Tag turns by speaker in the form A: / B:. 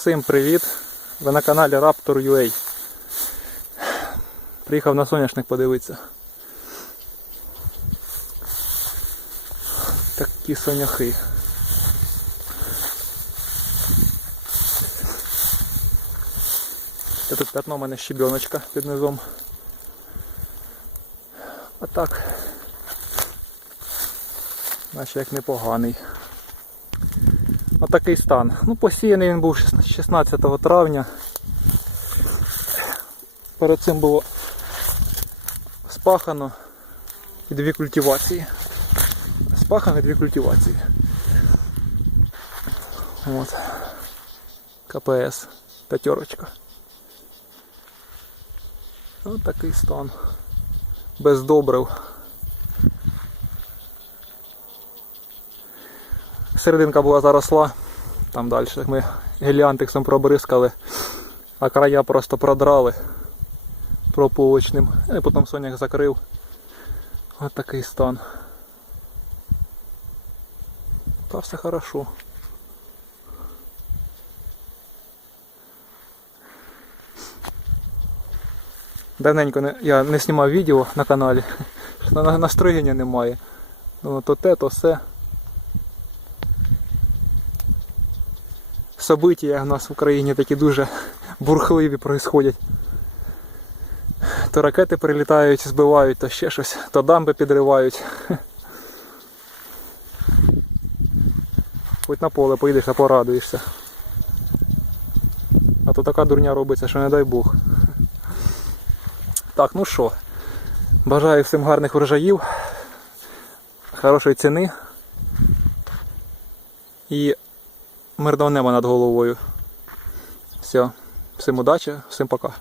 A: Всім привіт! Ви на каналі Raptor.ua. Приїхав на соняшник подивитися. Такі соняхи. Це тут пятно у мене щебеночка під низом. А так. Наче як непоганий. Отакий стан. Ну, посіяний він був 16 травня. Перед цим було спахано і дві культивації. Спахано і дві культивації. От. КПС. П'ятерочка. Ось такий стан. Без добрив. Серединка була заросла, там далі ми геліантиксом пробризкали, а края просто продрали прополочним. І потім соняк закрив. Ось такий стан. Та все хорошо. Давненько не, я не знімав відео на каналі. На- Настроєння немає. Ну, то те, то все. События у нас в Україні такі дуже бурхливі происходять. То ракети прилітають, збивають, то ще щось, то дамби підривають. Хоч на поле поїдеш, а порадуєшся. А то така дурня робиться, що не дай Бог. Так, ну що, бажаю всім гарних врожаїв, хорошої ціни. І мирного неба над головою. Все, всім удачі, всім пока.